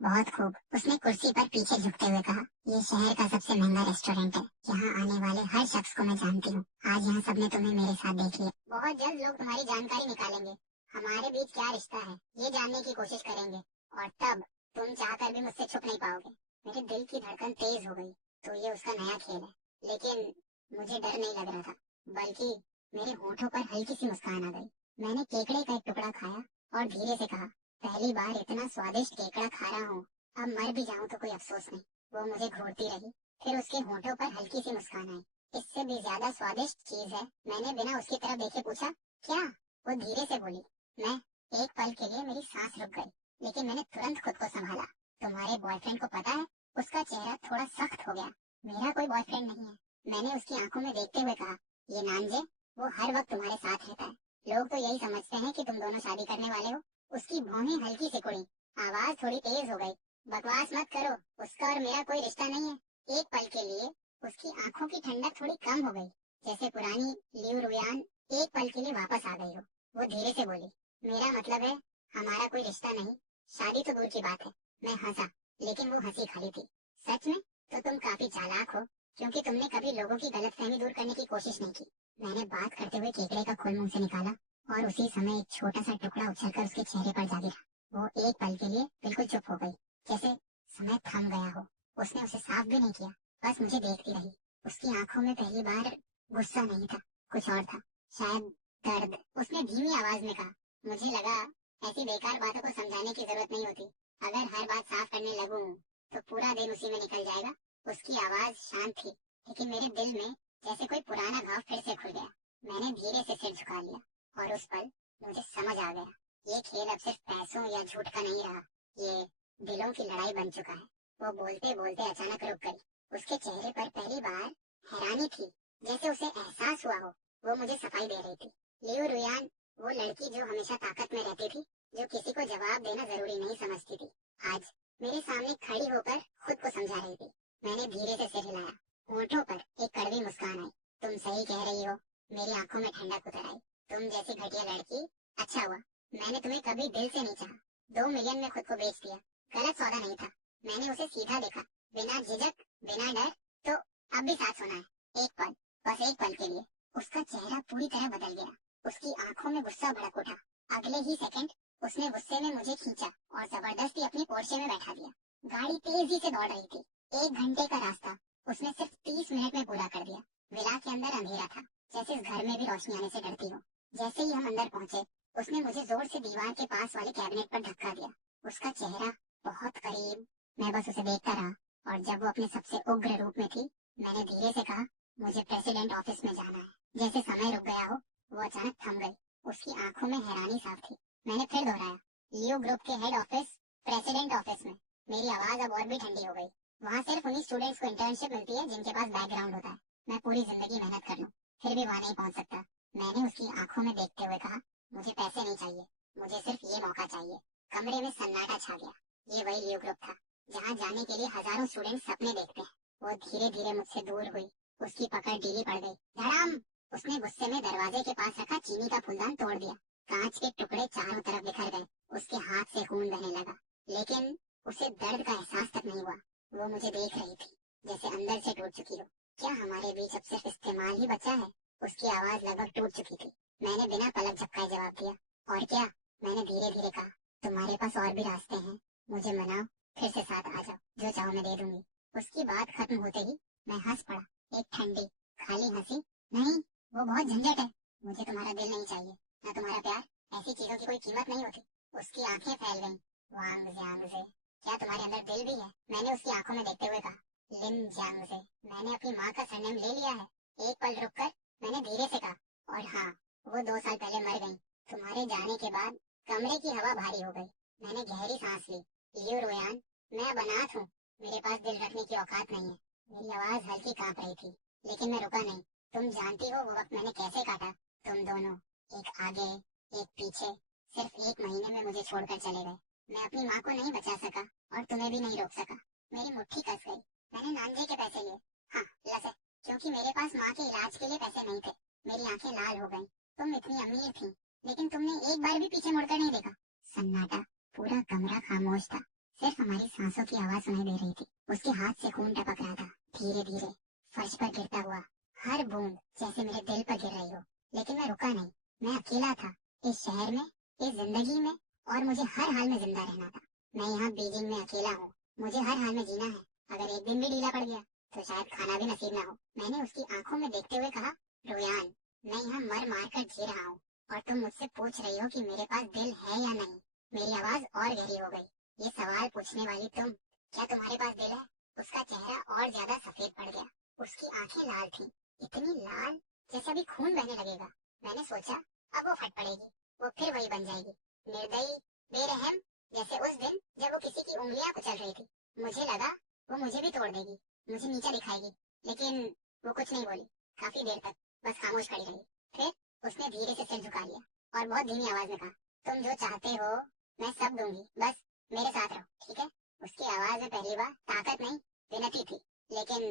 बहुत खूब, उसने कुर्सी पर पीछे झुकते हुए कहा। ये शहर का सबसे महंगा रेस्टोरेंट है। यहाँ आने वाले हर शख्स को मैं जानती हूँ। आज यहाँ सबने तुम्हें मेरे साथ देख लिया। बहुत जल्द लोग तुम्हारी जानकारी निकालेंगे। हमारे बीच क्या रिश्ता है ये जानने की कोशिश करेंगे, और तब तुम चाहकर भी मुझसे छुप नहीं पाओगे। मेरे दिल की धड़कन तेज हो गई। तो ये उसका नया खेल है। लेकिन मुझे डर नहीं लग रहा था, बल्कि मेरे होठों पर हल्की सी मुस्कान आ गई। मैंने केकड़े का एक टुकड़ा खाया और धीरे से कहा, पहली बार इतना स्वादिष्ट केकड़ा खा रहा हूँ, अब मर भी जाऊं तो कोई अफसोस नहीं। वो मुझे घूरती रही, फिर उसके होठों पर हल्की सी मुस्कान आई। इससे भी ज्यादा स्वादिष्ट चीज है। मैंने बिना उसकी तरफ देखे पूछा, क्या? वो धीरे से बोली। मैं एक पल के लिए मेरी सांस रुक गई, लेकिन मैंने तुरंत खुद को संभाला। तुम्हारे बॉयफ्रेंड को पता है? उसका चेहरा थोड़ा सख्त हो गया। मेरा कोई बॉयफ्रेंड नहीं है, मैंने उसकी आंखों में देखते हुए कहा। ये नानजे, वो हर वक्त तुम्हारे साथ रहता है। लोग तो यही समझते हैं कि तुम दोनों शादी करने वाले हो। उसकी भौहें हल्की सिकुड़ी, आवाज थोड़ी तेज हो गई। बकवास मत करो, उसका और मेरा कोई रिश्ता नहीं है। एक पल के लिए उसकी आंखों की ठंडक थोड़ी कम हो गई, जैसे पुरानी लियू रुयान एक पल के लिए वापस आ गई हो। वो धीरे से बोली, मेरा मतलब है हमारा कोई रिश्ता नहीं, शादी तो दूर की बात है। मैं हंसा, लेकिन वो हंसी खाली थी। सच में? तो तुम काफी चालाक हो, क्योंकि तुमने कभी लोगों की गलतफहमी दूर करने की कोशिश नहीं की। मैंने बात करते हुए केकड़े का खोल मुंह से निकाला और उसी समय एक छोटा सा टुकड़ा उछलकर उसके चेहरे पर जा गिरा। वो एक पल के लिए बिल्कुल चुप हो गई, जैसे समय थम गया हो। उसने उसे साफ भी नहीं किया, बस मुझे देखती रही। उसकी आंखों में पहली बार गुस्सा नहीं था, कुछ और था, शायद दर्द। उसने धीमी आवाज में कहा, मुझे लगा ऐसी बेकार बातों को समझाने की जरूरत नहीं होती। अगर हर बात साफ करने लगूं तो पूरा दिन उसी में निकल जाएगा। उसकी आवाज शांत थी, लेकिन मेरे दिल में जैसे कोई पुराना घाव फिर से खुल गया। मैंने धीरे से सिर झुका लिया और उस पल मुझे समझ आ गया, ये खेल अब सिर्फ पैसों या झूठ का नहीं रहा, ये दिलों की लड़ाई बन चुका है। वो बोलते बोलते अचानक रुक गई। उसके चेहरे पर पहली बार हैरानी थी, जैसे उसे एहसास हुआ हो। वो मुझे सफाई दे रही थी। लियू रुयान, वो लड़की जो हमेशा ताकत में रहती थी, जो किसी को जवाब देना जरूरी नहीं समझती थी, आज मेरे सामने खड़ी होकर खुद को समझा रही थी। मैंने धीरे से सिर हिलाया, होठों पर एक कड़वी मुस्कान आई। तुम सही कह रही हो। मेरी आंखों में ठंडक उतर आई। तुम जैसी घटिया लड़की, अच्छा हुआ मैंने तुम्हें कभी दिल से नहीं चाहा। 2 मिलियन में खुद को बेच दिया, गलत सौदा नहीं था। मैंने उसे सीधा देखा, बिना झिझक, बिना डर। तो अब भी साथ होना है, एक पल, बस एक पल के लिए। उसका चेहरा पूरी तरह बदल गया, उसकी आंखों में गुस्सा भड़क उठा। अगले ही सेकंड उसने गुस्से में मुझे खींचा और जबरदस्ती अपनी पोर्शे में बैठा दिया। गाड़ी तेजी से दौड़ रही थी। 1 घंटे का रास्ता उसने सिर्फ 30 मिनट में पूरा कर दिया। विला के अंदर अंधेरा था, जैसे इस घर में भी रोशनी आने से डरती हो। जैसे ही हम अंदर पहुंचे, उसने मुझे जोर से दीवार के पास वाले कैबिनेट पर धक्का दिया। उसका चेहरा बहुत करीब, मैं बस उसे देखता रहा। और जब वो अपने सबसे उग्र रूप में थी, मैंने धीरे से कहा, मुझे प्रेसिडेंट ऑफिस में जाना है। जैसे समय रुक गया हो, वो अचानक थम गई। उसकी आंखों में हैरानी साफ थी। मैंने फिर दोहराया, लियो ग्रुप के हेड ऑफिस, प्रेसिडेंट ऑफिस में। मेरी आवाज अब और भी ठंडी हो गई। वहाँ सिर्फ उन्हीं स्टूडेंट्स को इंटर्नशिप मिलती है जिनके पास बैकग्राउंड होता है। मैं पूरी जिंदगी मेहनत कर लूं, फिर भी वहाँ नहीं पहुँच सकता। मैंने उसकी आंखों में देखते हुए कहा, मुझे पैसे नहीं चाहिए, मुझे सिर्फ ये मौका चाहिए। कमरे में सन्नाटा छा गया। ये वही लियो ग्रुप था, जहाँ जाने के लिए हजारों स्टूडेंट सपने देखते हैं। वो धीरे धीरे मुझसे दूर हुई। उसकी पकड़ ढीली पड़ गई। धड़ाम! उसने गुस्से में दरवाजे के पास रखा चीनी का फूलदान तोड़ दिया। कांच के टुकड़े चारों तरफ बिखर गए। उसके हाथ से खून बहने लगा, लेकिन उसे दर्द का एहसास तक नहीं हुआ। वो मुझे देख रही थी, जैसे अंदर से टूट चुकी हो। क्या हमारे बीच अब सिर्फ इस्तेमाल ही बचा है? उसकी आवाज लगभग टूट चुकी थी। मैंने बिना पलक झपकाए जवाब दिया, और क्या? मैंने धीरे धीरे कहा, तुम्हारे पास और भी रास्ते हैं, मुझे मनाओ, फिर से साथ आ जाओ, जो चाहो मैं दे दूंगी। उसकी बात खत्म होते ही मैं हंस पड़ा, एक ठंडी खाली हंसी। नहीं, वो बहुत झंझट है। मुझे तुम्हारा दिल नहीं चाहिए, न तुम्हारा प्यार। ऐसी चीजों की कोई कीमत नहीं होती। उसकी आंखें फैल गईं। वांग जियांग से, क्या तुम्हारे अंदर दिल भी है? मैंने उसकी आंखों में देखते हुए कहा, लिन जियांग से, मैंने अपनी माँ का सरनेम ले लिया है। एक पल रुककर मैंने धीरे से कहा, और हाँ, वो 2 साल पहले मर गई। तुम्हारे जाने के बाद कमरे की हवा भारी हो गई। मैंने गहरी सांस ली। लियो रोयान, मैं अब अनाथ हूँ, मेरे पास दिल रखने की औकात नहीं है। मेरी आवाज हल्की कांप रही थी, लेकिन मैं रुका नहीं। तुम जानती हो वो वक्त मैंने कैसे काटा? तुम दोनों, एक आगे एक पीछे, सिर्फ 1 महीने में मुझे छोड़कर चले गए। मैं अपनी माँ को नहीं बचा सका और तुम्हें भी नहीं रोक सका। मेरी मुट्ठी कस गई। मैंने नानजे के पैसे लिए, हाँ लसे, क्योंकि मेरे पास माँ के इलाज के लिए पैसे नहीं थे। मेरी आंखें लाल हो गईं। तुम इतनी अमीर थी, लेकिन तुमने एक बार भी पीछे मुड़कर नहीं देखा। सन्नाटा, पूरा कमरा खामोश था। सिर्फ हमारी सांसों की आवाज सुनाई दे रही थी। उसके हाथ से खून टपक रहा था, धीरे धीरे फर्श पर गिरता हुआ, हर बूंद जैसे मेरे दिल पर गिर रही हो। लेकिन मैं रुका नहीं। मैं अकेला था, इस शहर में, इस जिंदगी में, और मुझे हर हाल में जिंदा रहना था। मैं यहाँ बीजिंग में अकेला हूँ, मुझे हर हाल में जीना है। अगर एक दिन भी ढीला पड़ गया तो शायद खाना भी नसीब ना हो। मैंने उसकी आंखों में देखते हुए कहा, रोयान, मैं यहाँ मर मार कर जी रहा हूँ, और तुम मुझसे पूछ रही हो कि मेरे पास दिल है या नहीं। मेरी आवाज और गहरी हो गई। ये सवाल पूछने वाली तुम, क्या तुम्हारे पास दिल है? उसका चेहरा और ज्यादा सफेद पड़ गया। उसकी आंखें लाल थीं, इतनी लाल जैसे अभी खून बहने लगेगा। मैंने सोचा अब वो फट पड़ेगी, वो फिर वही बन जाएगी, निर्दयी, बेरहम, जैसे उस दिन जब वो किसी की उंगलियां कुचल रही थी। मुझे लगा वो मुझे भी तोड़ देगी, मुझे नीचा दिखाएगी, लेकिन वो कुछ नहीं बोली। काफी देर तक बस खामोश खड़ी रही। फिर उसने धीरे से सिर झुका लिया और बहुत धीमी आवाज में कहा, तुम जो चाहते हो मैं सब दूंगी, बस मेरे साथ रहो, ठीक है? उसकी आवाज में पहली बार ताकत नहीं, विनती थी। लेकिन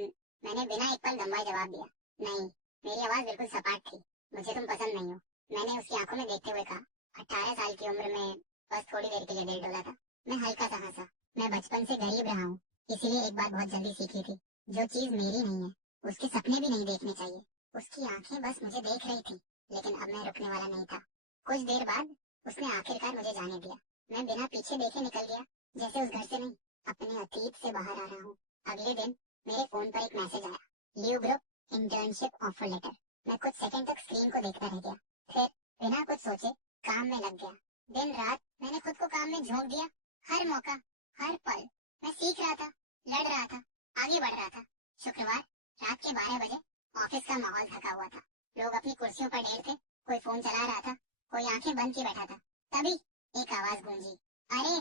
मैंने बिना एक पल गंवाए जवाब दिया, नहीं। मेरी आवाज बिल्कुल सपाट थी, मुझे तुम पसंद नहीं हो। मैंने उसकी आंखों में देखते हुए कहा। 18 साल की उम्र में बस थोड़ी देर के लिए दिल डोला था। मैं हल्का सा हंसा। मैं बचपन से गरीब रहा हूँ, इसीलिए एक बात बहुत जल्दी सीख ली थी, जो चीज मेरी नहीं है उसके सपने भी नहीं देखने चाहिए। उसकी आंखें बस मुझे देख रही थी, लेकिन अब मैं रुकने वाला नहीं था। कुछ देर बाद उसने आखिरकार मुझे जाने दिया। मैं बिना पीछे देखे निकल गया, जैसे उस घर से नहीं, अपने अतीत से बाहर आ रहा हूँ। अगले दिन मेरे फोन पर एक मैसेज आया, leave group internship offer letter. मैं कुछ सेकंड तक स्क्रीन को देखता रह गया, फिर बिना कुछ सोचे काम में लग गया। दिन रात मैंने खुद को काम में झोंक दिया। हर मौका, हर पल मैं सीख रहा था, लड़ रहा था, आगे बढ़ रहा था। शुक्रवार रात के 12 बजे ऑफिस का माहौल थका हुआ था। लोग अपनी कुर्सियों पर ढेर थे, कोई फोन चला रहा था, कोई आंखें बंद किए बैठा था। तभी एक आवाज गूंजी, अरे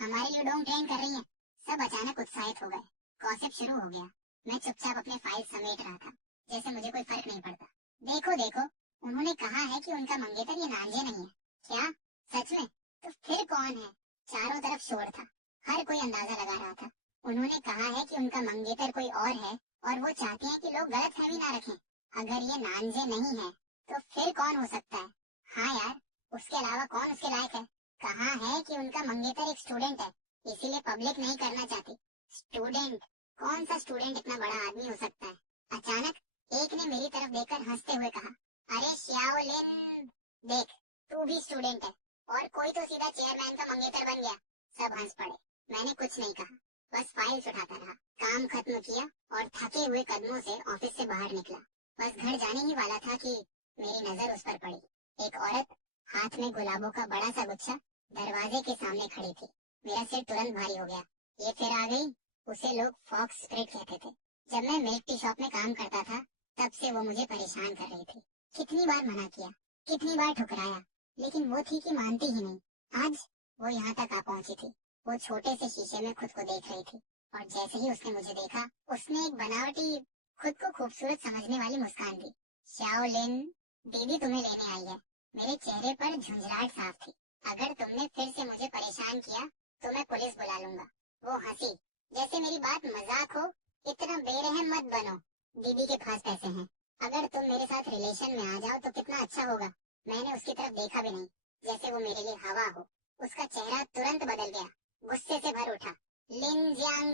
हमारे लिए डोंग ट्रेन कर रही है। सब अचानक उत्साहित हो गए, गॉसिप शुरू हो गया। मैं चुपचाप अपने फाइल समेट रहा था, जैसे मुझे कोई फर्क नहीं पड़ता। देखो देखो, उन्होंने कहा है कि उनका मंगेतर ये नांजे नहीं है। क्या सच में? तो फिर कौन है? चारों तरफ शोर था, हर कोई अंदाजा लगा रहा था। उन्होंने कहा है कि उनका मंगेतर कोई और है और वो चाहते हैं कि लोग गलतफहमी ना रखें। अगर ये नांजे नहीं है तो फिर कौन हो सकता है? हाँ यार, उसके अलावा कौन उसके लायक है? कहा है कि उनका मंगेतर एक स्टूडेंट है, इसीलिए पब्लिक नहीं करना चाहती। स्टूडेंट? कौन सा स्टूडेंट इतना बड़ा आदमी हो सकता है? अचानक एक ने मेरी तरफ देखकर हंसते हुए कहा, अरे श्याओलिन, देख तू भी स्टूडेंट है। और कोई तो सीधा चेयरमैन का मंगेतर बन गया। सब हंस पड़े। मैंने कुछ नहीं कहा, बस फाइल्स उठाता रहा। काम खत्म किया और थके हुए कदमों से ऑफिस से बाहर निकला। बस घर जाने ही वाला था कि मेरी नजर उस पर पड़ी। एक औरत हाथ में गुलाबों का बड़ा सा गुच्छा दरवाजे के सामने खड़ी थी। मेरा सिर तुरंत भारी हो गया। ये फिर आ गई। उसे लोग फॉक्स स्प्रेड कहते थे। जब मैं मिल्क टी शॉप में काम करता था, तब से वो मुझे परेशान कर रही थी। कितनी बार मना किया, कितनी बार ठुकराया, लेकिन वो थी कि मानती ही नहीं। आज वो यहाँ तक आ पहुंची थी। वो छोटे से शीशे में खुद को देख रही थी और जैसे ही उसने मुझे देखा, उसने एक बनावटी, खुद को खूबसूरत समझने वाली मुस्कान दी। शाओलिन, दीदी तुम्हें लेने आई है। मेरे चेहरे पर झुंझलाहट साफ थी। अगर तुमने फिर से मुझे परेशान किया तो मैं पुलिस बुला लूंगा। वो हंसी, जैसे मेरी बात मजाक हो। इतना बेरहम मत बनो, दीदी के पास पैसे हैं। अगर तुम मेरे साथ रिलेशन में आ जाओ तो कितना अच्छा होगा। मैंने उसकी तरफ देखा भी नहीं, जैसे वो मेरे लिए हवा हो। उसका चेहरा तुरंत बदल गया, गुस्से से भर उठा। लिन जियांग,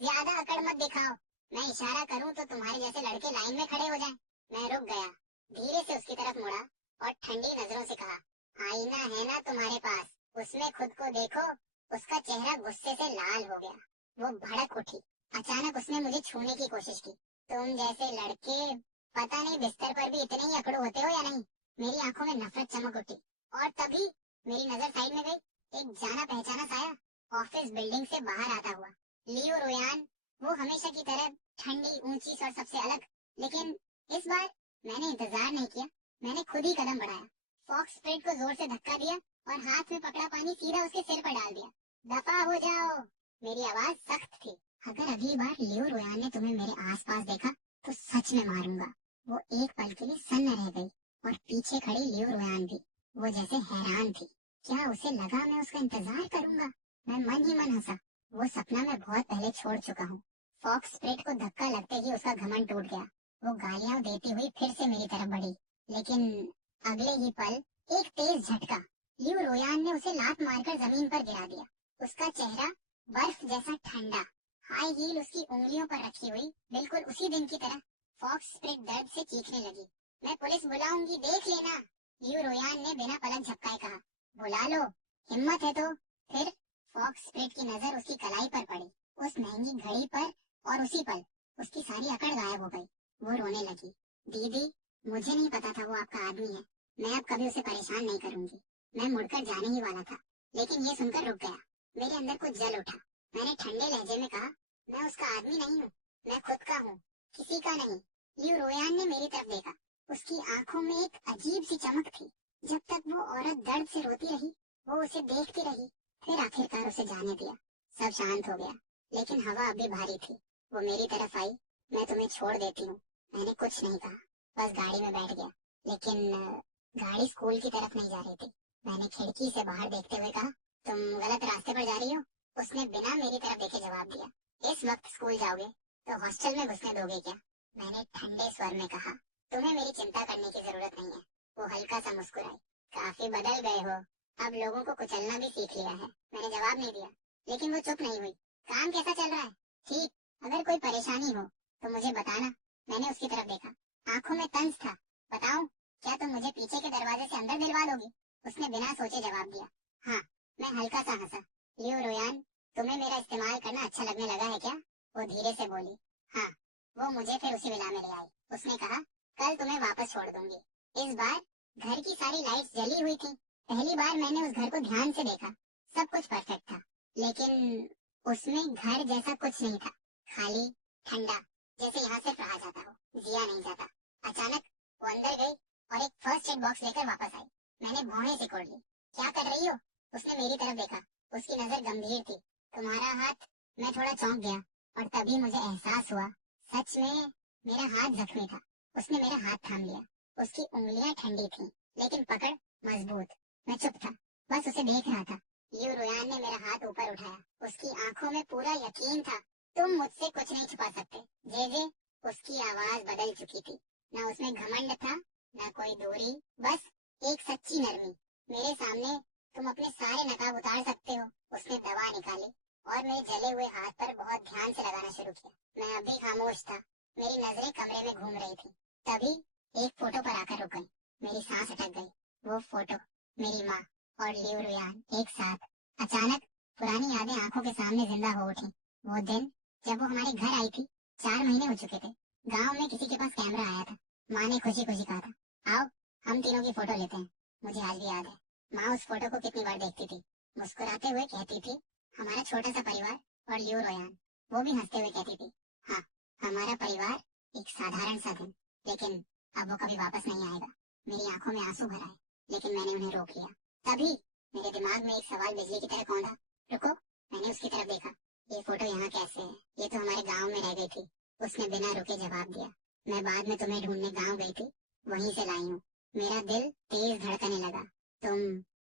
ज्यादा अकड़ मत दिखाओ। मैं इशारा करूं तो तुम्हारे जैसे लड़के लाइन में खड़े हो जाएं। मैं रुक गया, धीरे से उसकी तरफ मुड़ा और ठंडी नजरों से कहा, आईना है ना तुम्हारे पास, उसमें खुद को देखो। उसका चेहरा गुस्से से लाल हो गया। वो भड़क उठी। अचानक उसने मुझे छूने की कोशिश की। तुम जैसे लड़के पता नहीं बिस्तर पर भी इतने ही अकड़ू होते हो या नहीं। मेरी आंखों में नफरत चमक उठी और तभी मेरी नजर साइड में गई। एक जाना पहचाना साया ऑफिस बिल्डिंग से बाहर आता हुआ। लियो रोयान, वो हमेशा की तरह ठंडी, ऊंची और सबसे अलग। लेकिन इस बार मैंने इंतजार नहीं किया, मैंने खुद ही कदम बढ़ाया। फॉक्स स्प्रेड को जोर से धक्का दिया और हाथ में पकड़ा पानी सीधा उसके सिर पर डाल दिया। दफा हो जाओ। मेरी आवाज सख्त थी। अगर अगली बार लियो रोयान ने तुम्हें मेरे आसपास देखा तो सच में मारूंगा। वो एक पल के लिए सन्न रह गई और पीछे खड़ी लियो रोयान भी। वो जैसे हैरान थी। क्या उसे लगा मैं उसका इंतजार करूंगा? मैं मन ही मन हंसा। वो सपना मैं बहुत पहले छोड़ चुका हूँ। फॉक्स स्प्रेड को धक्का लगते ही उसका घमंड टूट गया। वो गालियां देती हुई फिर से मेरी तरफ बढ़ी, लेकिन अगले ही पल एक तेज झटका, लियो रोयान ने उसे लात मारकर जमीन पर गिरा दिया। उसका चेहरा बर्फ जैसा ठंडा, हाई हील उसकी उंगलियों पर रखी हुई, बिल्कुल उसी दिन की तरह। फॉक्स स्प्रेड दर्द से चीखने लगी। मैं पुलिस बुलाऊंगी, देख लेना, लियो रोयान ने बिना पलक झपकाए कहा। बुला लो, हिम्मत है तो। फिर फॉक्स स्प्रेड की नजर उसकी कलाई पर पड़ी, उस महंगी घड़ी पर, और उसी पल उसकी सारी अकड़ गायब हो गई। वो रोने लगी। दीदी, मुझे नहीं पता था वो आपका आदमी है। मैं अब कभी उसे परेशान नहीं करूंगी। मैं मुड़कर जाने ही वाला था, लेकिन ये सुनकर रुक गया। मेरे अंदर कुछ जल उठा। मैंने ठंडे लहजे में कहा, मैं उसका आदमी नहीं हूँ, मैं खुद का हूँ, किसी का नहीं। लियो रोयान ने मेरी तरफ देखा। उसकी आंखों में एक अजीब सी चमक थी। जब तक वो औरत दर्द से रोती रही, वो उसे देखती रही। फिर आखिरकार उसे जाने दिया। सब शांत हो गया, लेकिन हवा अभी भारी थी। वो मेरी तरफ आई। मैं तुम्हें छोड़ देती हूँ। मैंने कुछ नहीं कहा, बस गाड़ी में बैठ गया। लेकिन गाड़ी स्कूल की तरफ नहीं जा रही थी। मैंने खिड़की से बाहर देखते हुए कहा, तुम गलत रास्ते पर जा रही हो। उसने बिना मेरी तरफ देखे जवाब दिया, इस वक्त स्कूल जाओगे तो हॉस्टल में घुसने दोगे क्या? मैंने ठंडे स्वर में कहा, तुम्हें मेरी चिंता करने की जरूरत नहीं है। वो हल्का सा मुस्कुराई, काफी बदल गए हो, अब लोगों को कुचलना भी सीख लिया है। मैंने जवाब नहीं दिया, लेकिन वो चुप नहीं हुई। काम कैसा चल रहा है? ठीक, अगर कोई परेशानी हो तो मुझे बताना। मैंने उसकी तरफ देखा, आंखों में तंज था। बताऊं, क्या तुम मुझे पीछे के दरवाजे से अंदर दिलवा दोगी? उसने बिना सोचे जवाब दिया, हाँ। मैं हल्का सा हंसा। लियो रोयान, तुम्हें मेरा इस्तेमाल करना अच्छा लगने लगा है क्या? वो धीरे से बोली, हाँ। वो मुझे फिर उसी विला में ले आई। उसने कहा, कल तुम्हें वापस छोड़ दूंगी। इस बार घर की सारी लाइट्स जली हुई थी। पहली बार मैंने उस घर को ध्यान से देखा। सब कुछ परफेक्ट था, लेकिन उसमें घर जैसा कुछ नहीं था। खाली, ठंडा, जैसे यहाँ सिर्फ रहा जाता हो, जिया नहीं जाता। अचानक वो अंदर गई और एक फर्स्ट एड बॉक्स लेकर वापस आई। मैंने भौहें सिकोड़ ली। क्या कर रही हो? उसने मेरी तरफ देखा। उसकी नजर गंभीर थी। तुम्हारा हाथ। मैं थोड़ा चौंक गया और तभी मुझे एहसास हुआ, सच में मेरा हाथ जख्मी था। उसने मेरा हाथ थाम लिया। उसकी उंगलियां ठंडी थीं, लेकिन पकड़ मजबूत। मैं चुप था, बस उसे देख रहा था। लियो रोयान ने मेरा हाथ ऊपर उठाया। उसकी आंखों में पूरा यकीन था। तुम मुझसे कुछ नहीं छुपा सकते, जे। उसकी आवाज बदल चुकी थी। न उसमें घमंड था, न कोई दूरी, बस एक सच्ची नरमी। मेरे सामने तुम अपने सारे नकाब उतार सकते हो। उसने दवा निकाली और मेरे जले हुए हाथ पर बहुत ध्यान से लगाना शुरू किया। मैं अभी खामोश था। मेरी नजरें कमरे में घूम रही थी। तभी एक फोटो पर आकर रुक गई। मेरी सांस अटक गई। वो फोटो, मेरी माँ और लियो रोयान एक साथ। अचानक पुरानी यादें आंखों के सामने जिंदा हो उठी। वो दिन जब वो हमारे घर आई थी। 4 महीने हो चुके थे। गांव में किसी के पास कैमरा आया था। माँ ने खुशी खुशी कहा था, आओ हम तीनों की फोटो लेते हैं। मुझे आज भी याद है, माँ उस फोटो को कितनी बार देखती थी। मुस्कुराते हुए कहती थी, हमारा छोटा सा परिवार। और लियो रोयान, वो भी हंसते हुए कहती थी, हाँ, हमारा परिवार, एक साधारण सा दिन। लेकिन अब वो कभी वापस नहीं आएगा। मेरी आंखों में आंसू भर आए, लेकिन मैंने उन्हें रोक लिया। तभी मेरे दिमाग में एक सवाल बिजली की तरह कौंधा। रुको, मैंने उसकी तरफ देखा। ये फोटो यहाँ कैसे है? ये तो हमारे गांव में रह गई थी। उसने बिना रुके जवाब दिया, मैं बाद में तुम्हें ढूंढने गांव गई थी, वहीं से लाई हूँ। मेरा दिल तेज धड़कने लगा। तुम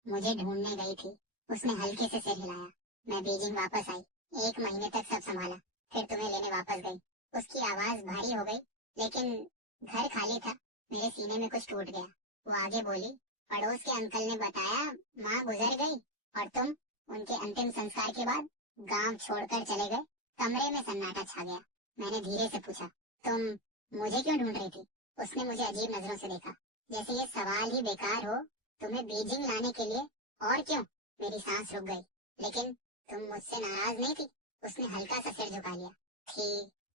मुझे ढूंढने गई थी? उसने हल्के से सिर हिलाया। मैं बीजिंग वापस आई। 1 महीने तक सब संभाला, फिर तुम्हें लेने वापस गई। उसकी आवाज भारी हो गई, लेकिन घर खाली था। मेरे सीने में कुछ टूट गया। वो आगे बोली, पड़ोस के अंकल ने बताया माँ गुजर गई और तुम उनके अंतिम संस्कार के बाद गांव छोड़कर चले गए। कमरे में सन्नाटा छा गया। मैंने धीरे से पूछा, तुम मुझे क्यों ढूंढ रही थी? उसने मुझे अजीब नजरों से देखा, जैसे ये सवाल ही बेकार हो। तुम्हें बीजिंग लाने के लिए? और क्यों? मेरी सांस रुक गई। लेकिन तुम मुझसे नाराज नहीं थी? उसने हल्का सा सिर झुका लिया। थी,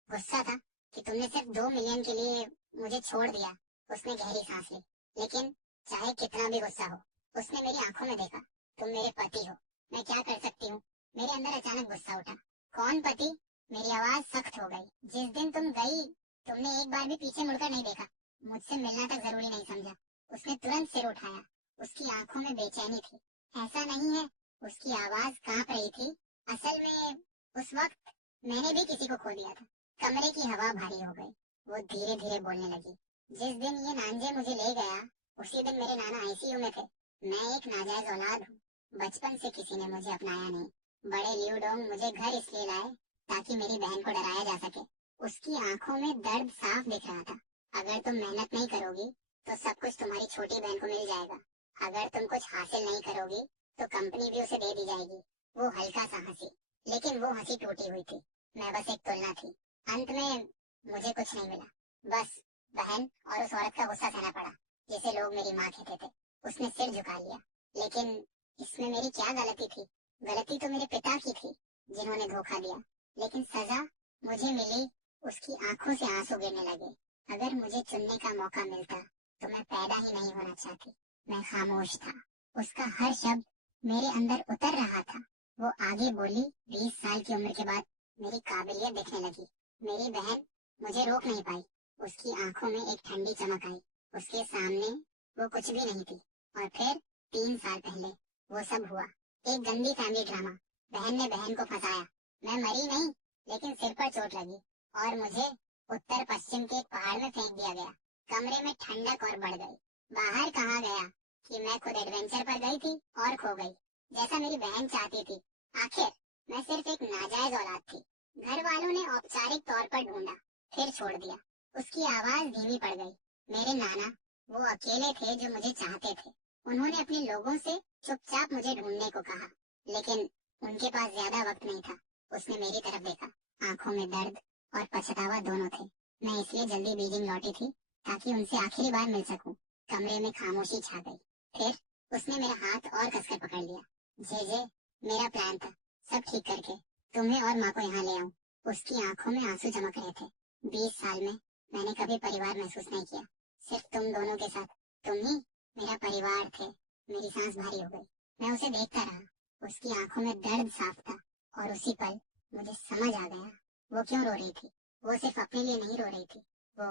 गुस्सा था कि तुमने सिर्फ 2 मिलियन के लिए मुझे छोड़ दिया। उसने गहरी सांस ली। लेकिन चाहे कितना भी गुस्सा हो, उसने मेरी आंखों में देखा, तुम मेरे पति हो, मैं क्या कर सकती हूँ? मेरे अंदर अचानक गुस्सा उठा। कौन पति? मेरी आवाज सख्त हो गई। जिस दिन तुम गई, तुमने एक बार भी पीछे मुड़कर नहीं देखा, मुझसे मिलना तक जरूरी नहीं समझा। उसने तुरंत सिर उठाया। उसकी आंखों में बेचैनी थी। ऐसा नहीं है। उसकी आवाज कांप रही थी। असल में उस वक्त मैंने भी किसी को खो दिया था। कमरे की हवा भारी हो गई। वो धीरे धीरे बोलने लगी, जिस दिन ये नांजे मुझे ले गया, उसी दिन मेरे नाना आईसीयू में थे। मैं एक नाजायज औलाद हूँ। बचपन से किसी ने मुझे अपनाया नहीं। बड़े लियोडोंग मुझे घर इसलिए लाए ताकि मेरी बहन को डराया जा सके। उसकी आंखों में दर्द साफ दिख रहा था। अगर तुम मेहनत नहीं करोगी तो सब कुछ तुम्हारी छोटी बहन को मिल जाएगा। अगर तुम कुछ हासिल नहीं करोगी तो कंपनी भी उसे दे दी जाएगी। वो हल्का सा हंसी, लेकिन वो हंसी टूटी हुई थी। मैं बस एक तुलना थी। अंत में मुझे कुछ नहीं मिला, बस बहन और उस औरत का गुस्सा सहना पड़ा जिसे लोग मेरी माँ कहते थे। उसने सिर झुका लिया। लेकिन इसमें मेरी क्या गलती थी? गलती तो मेरे पिता की थी, जिन्होंने धोखा दिया। लेकिन सजा मुझे मिली। उसकी आंखों से आंसू गिरने लगे। अगर मुझे चुनने का मौका मिलता तो मैं पैदा ही नहीं होना चाहती। मैं खामोश था। उसका हर शब्द मेरे अंदर उतर रहा था। वो आगे बोली, 20 साल की उम्र के बाद मेरी काबिलियत दिखने लगी। मेरी बहन मुझे रोक नहीं पाई। उसकी आंखों में एक ठंडी चमक आई। उसके सामने वो कुछ भी नहीं थी। और फिर 3 साल पहले वो सब हुआ। एक गंदी फैमिली ड्रामा। बहन ने बहन को फंसाया। मैं मरी नहीं, लेकिन सिर पर चोट लगी और मुझे उत्तर पश्चिम के एक पहाड़ में फेंक दिया गया। कमरे में ठंडक और बढ़ गई। बाहर कहा गया कि मैं खुद एडवेंचर पर गई थी और खो गई, जैसा मेरी बहन चाहती थी। आखिर मैं सिर्फ एक नाजायज औलाद थी। घर वालों ने औपचारिक तौर पर ढूंढा, फिर छोड़ दिया। उसकी आवाज धीमी पड़ गई। मेरे नाना, वो अकेले थे जो मुझे चाहते थे। उन्होंने अपने लोगों से चुपचाप मुझे ढूंढने को कहा, लेकिन उनके पास ज्यादा वक्त नहीं था। उसने मेरी तरफ देखा। आंखों में दर्द और पछतावा दोनों थे। मैं इसलिए जल्दी बीजिंग लौटी थी ताकि उनसे आखिरी बार मिल सकूं। कमरे में खामोशी छा गई। फिर उसने मेरा हाथ और कसकर पकड़ लिया। जे, मेरा प्लान था सब ठीक करके तुम्हें और माँ को यहाँ ले आऊं। उसकी आंखों में आंसू चमक रहे थे। 20 साल में मैंने कभी परिवार महसूस नहीं किया, सिर्फ तुम दोनों के साथ। तुम ही मेरा परिवार थे। मेरी सांस भारी हो गई। मैं उसे देखता रहा। उसकी आंखों में दर्द साफ था और उसी पल मुझे समझ आ गया वो क्यों रो रही थी। वो सिर्फ अपने लिए नहीं रो रही थी, वो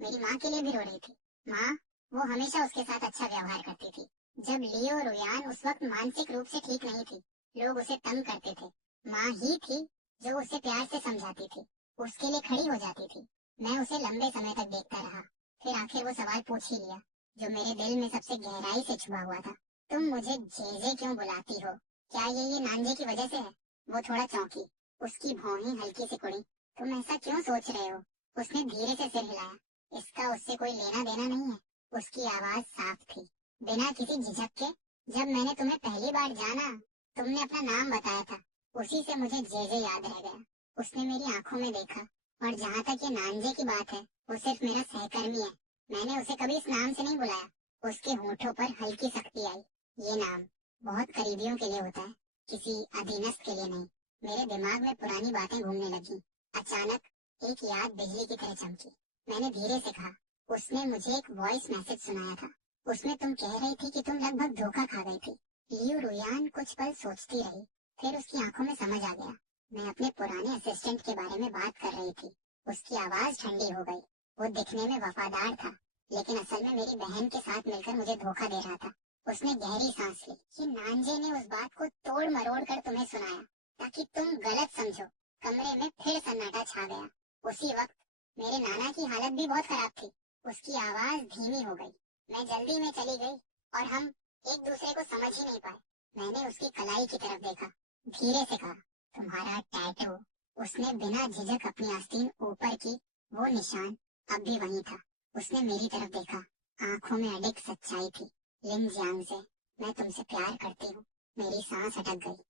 मेरी माँ के लिए भी रो रही थी। माँ, वो हमेशा उसके साथ अच्छा व्यवहार करती थी। जब लियो रुयान उस वक्त मानसिक रूप से ठीक नहीं थी, लोग उसे तंग करते थे। माँ ही थी जो उसे प्यार से समझाती थी, उसके लिए खड़ी हो जाती थी। मैं उसे लंबे समय तक देखता रहा। फिर आखिर वो सवाल पूछ ही लिया जो मेरे दिल में सबसे गहराई से छुपा हुआ था। तुम मुझे जेजे क्यों बुलाती हो? क्या ये नांजे की वजह से है? वो थोड़ा चौंकी। उसकी भौहें हल्की सी कुड़ी। तुम ऐसा क्यों सोच रहे हो? उसने धीरे से सिर हिलाया। इसका उससे कोई लेना देना नहीं है। उसकी आवाज साफ थी, बिना किसी झिझक के। जब मैंने तुम्हें पहली बार जाना, तुमने अपना नाम बताया था। उसी से मुझे जेजे याद रह गया। उसने मेरी आंखों में देखा। और जहाँ तक ये नांजे की बात है, वो सिर्फ मेरा सहकर्मी है। मैंने उसे कभी इस नाम से नहीं बुलाया। उसके होठों पर हल्की सख्ती आई। ये नाम बहुत करीबियों के लिए होता है, किसी अधीनस्थ के लिए नहीं। मेरे दिमाग में पुरानी बातें घूमने लगी। अचानक एक याद बिजली की तरह चमकी। मैंने धीरे से कहा, उसने मुझे एक वॉइस मैसेज सुनाया था। उसमें तुम कह रही थी कि तुम लगभग धोखा खा गई थी। लियू रुयान कुछ पल सोचती रही। फिर उसकी आंखों में समझ आ गया। मैं अपने पुराने असिस्टेंट के बारे में बात कर रही थी। उसकी आवाज ठंडी हो गई। वो दिखने में वफादार था, लेकिन असल में मेरी बहन के साथ मिलकर मुझे धोखा दे रहा था। उसने गहरी सांस ली। कि नांजे ने उस बात को तोड़ मरोड़ कर तुम्हें सुनाया ताकि तुम गलत समझो। कमरे में फिर सन्नाटा छा गया। उसी वक्त मेरे नाना की हालत भी बहुत खराब थी। उसकी आवाज धीमी हो गई। मैं जल्दी में चली गई और हम एक दूसरे को समझ ही नहीं पाए। मैंने उसकी कलाई की तरफ देखा। धीरे से कहा, तुम्हारा टैटू। उसने बिना झिझक अपनी आस्तीन ऊपर की। वो निशान अब भी वहीं था। उसने मेरी तरफ देखा। आंखों में अडिग सच्चाई थी। लिन जियांग से, मैं तुमसे प्यार करती हूँ। मेरी सांस अटक गई।